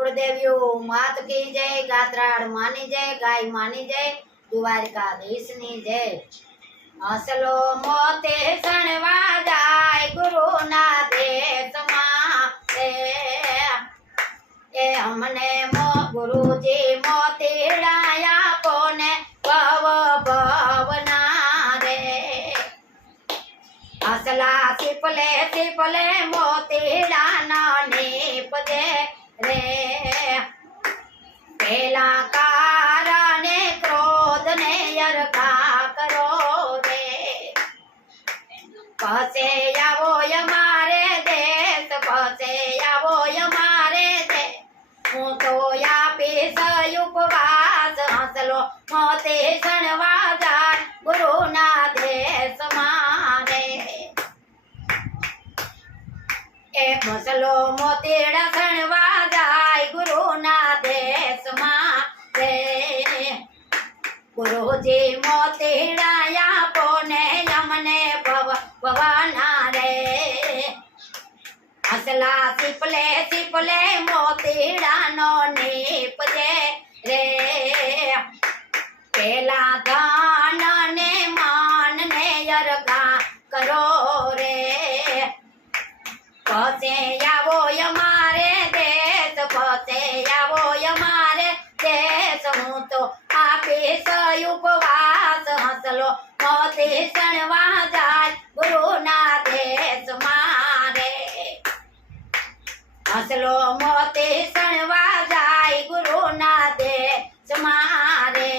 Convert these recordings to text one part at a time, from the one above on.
कुलदेवियो मात की जय, गात्राड़ मानी जय, गाय मानी जय, द्वारिकाधीश नी जय। असलो मोते सणवा जाय गुरु ना देश माते, ए हमने गुरु जी मोती लाया कोने भव भवना रे। असला सिपले सिपले मोती लाना नीपजे रे। पेला कारणे क्रोध ने यरका करो रे। पसे आवो यमारे देश, पसे आवो यमारे देश। हूँ तो यापीस उपवास हंसलो मोते सणवा जाय गुरु ना देश मारे। एक हंसलो मोतीड़ा सणवा जाय गुरु ना देश मारे। गुरु जी मोतीड़ा या पोने यमने भवाना रे। असला सिपले सिपले मोतीड़ा नो नीपजे रे। पेला दान ने मान ने यरगा करो रे। पसे आवो यमारे देश, पसे आवो यमारे देश। हूँ तो आपीस उपवास हंसलो मोती सणवा जाय गुरु ना देश मारे। हंसलो मोती सणवा जाय गुरु ना देश मारे।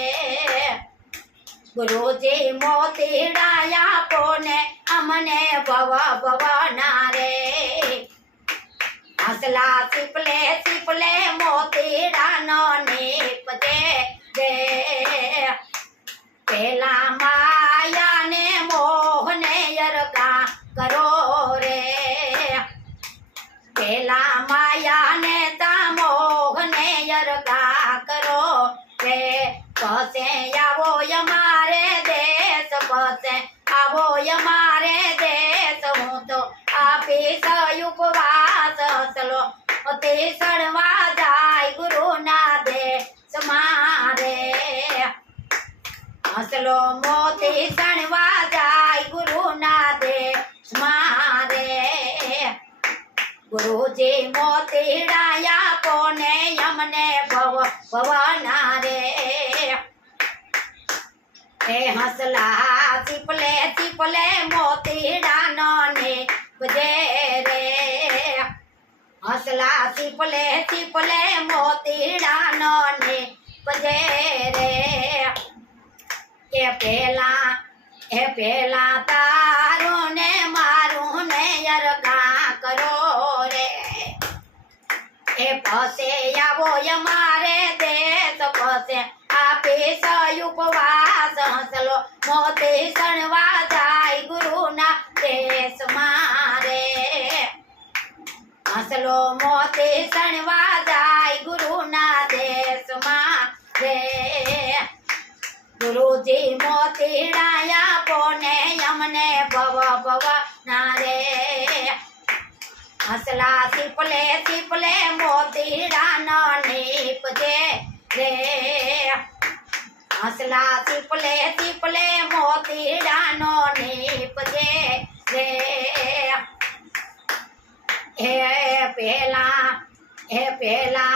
गुरु जी मोती डाया पोने अमने भव भवना रे। हंसला सिपले सिपले मोती डानो नीपजे रे। पेला माया ने मोह ने यरका करो रे। पेला माया ने ता मोह ने यरका करो रे। पसे आवो यमारे देश, पसे आवो यमारे देश। हूँ तो आपीस उपवास हंसलो मोती सणवा जाय गुरु ना देश मारे। हंसलो मोती सणवा जाय गुरु ना देश मारे। गुरु जी मोती डाया पोने यमने भव भवना रे। ए हंसला सिपले सिपले मोती डानो नीपजे रे। हंसला सिपले सिपले मोती डानो नीपजे रे। ए पेला तारो ने मारू ने यरगा करो रे। ए पसे आवो यमारे देश, पसे आपीस उपवास हंसलो मोती सणवा जाय गुरु ना देश मारे। हंसलो मोती सणवा जाय गुरु ना देश मारे। गुरु जी मोती डाया पोने यमने भव भवना रे। हंसला सिपले सिपले मोती डानो नीपजे रे। हंसला सिपले सिपले मोती डानो नीपजे रे। हे पेला पेला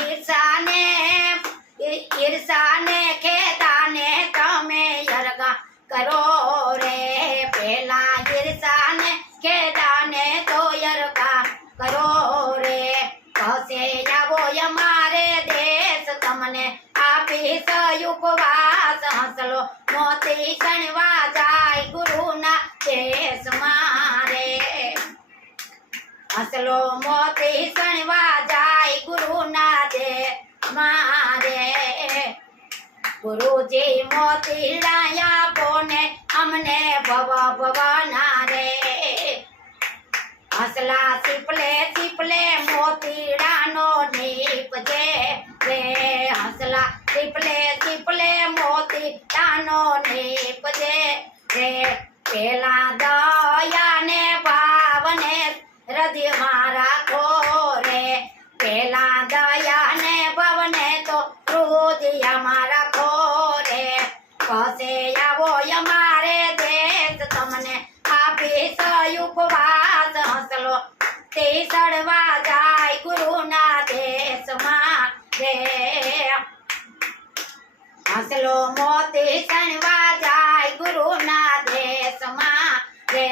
ईर्षा ने खेदा ने तमे यरगा करो रे। पेला ईर्षा ने खेदा ने तो यरगा करो रे। पसे आवो यमारे देश, तमने आपीस उपवास हंसलो मोती सणवा जाय गुरु ना देश मारे। हंसलो मोती सणवा जाय गुरु ना देश मारे। गुरु जी मोती डाया पोने हमने भव भवना रे। हंसला सिपले सिपले मोती डानो नीपजे रे। हंसला सिपले सिपले मोती डानो नीपजे रे। पेला दया ने भाव ने हृदय मारा खो रे। પેલા દયા ને ભવને તો રુદિયામાં રાખો રે કસે આવો અમારે દેશ તમને આપીશ ઉપવાસ હસલો તે સડવા જાય ગુરુના દેશમાં રે હસલો મોતી સણવા જાય ગુરુના દેશમાં રે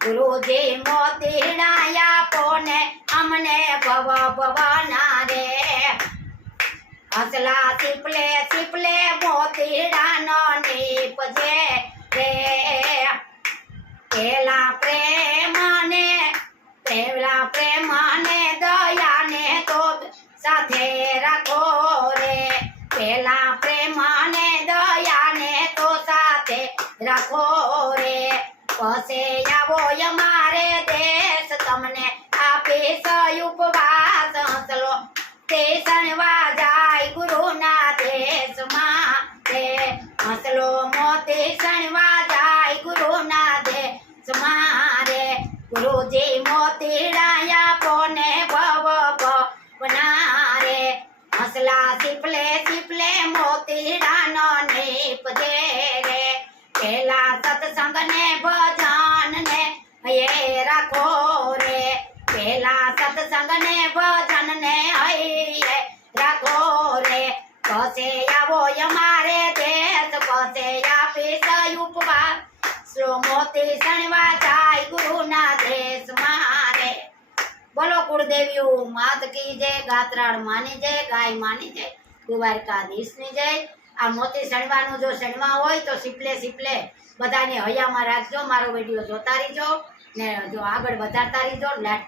ગુરુજી મોતીડા આપો ને અમને ભવ ભવના રે હસલા સિપલે સિપલે મોતીડાનો નીપજે રે પેલા પ્રેમ ને દયા ને તો સાથે રાખો રે પેલા પ્રેમ ને દયા ને તો સાથે રાખો રે પસે આવો અમારે દેશ તમને આપીશ ઉપવાસ હસલો તે સણવા જાય ગુરુના દેશમાં રે હસલો મોતી સણવા જાય ગુરુના દેશમાં રે ગુરુજી મોતીડા આપો ને ભવ ભવના રે હસલા સિપલે સિપલે મોતીડાનો નીપજે રે પેલા સત્સંગ ને ભજન ને હૈયે રાખો રે પેલા સત્સંગ ને ભજન ને હૈયે રાખો રે કસે આવો અમારે દેશ કસે આપીશ ઉપવાસ મોતી સણવા જાય ગુરુના દેશમાં રે બોલો કુળદેવીઓ માત કી જય ગાત્રાળ માની જય ગાય માની જય દ્વારકાધીશની જય આ મોતી સણવાનું જો સણવા હોય તો સિપલે સિપલે બધાને હૈયામાં રાખજો મારો વિડીયો જોતા રહીજો ને જો આગળ વધારતા રહીજો.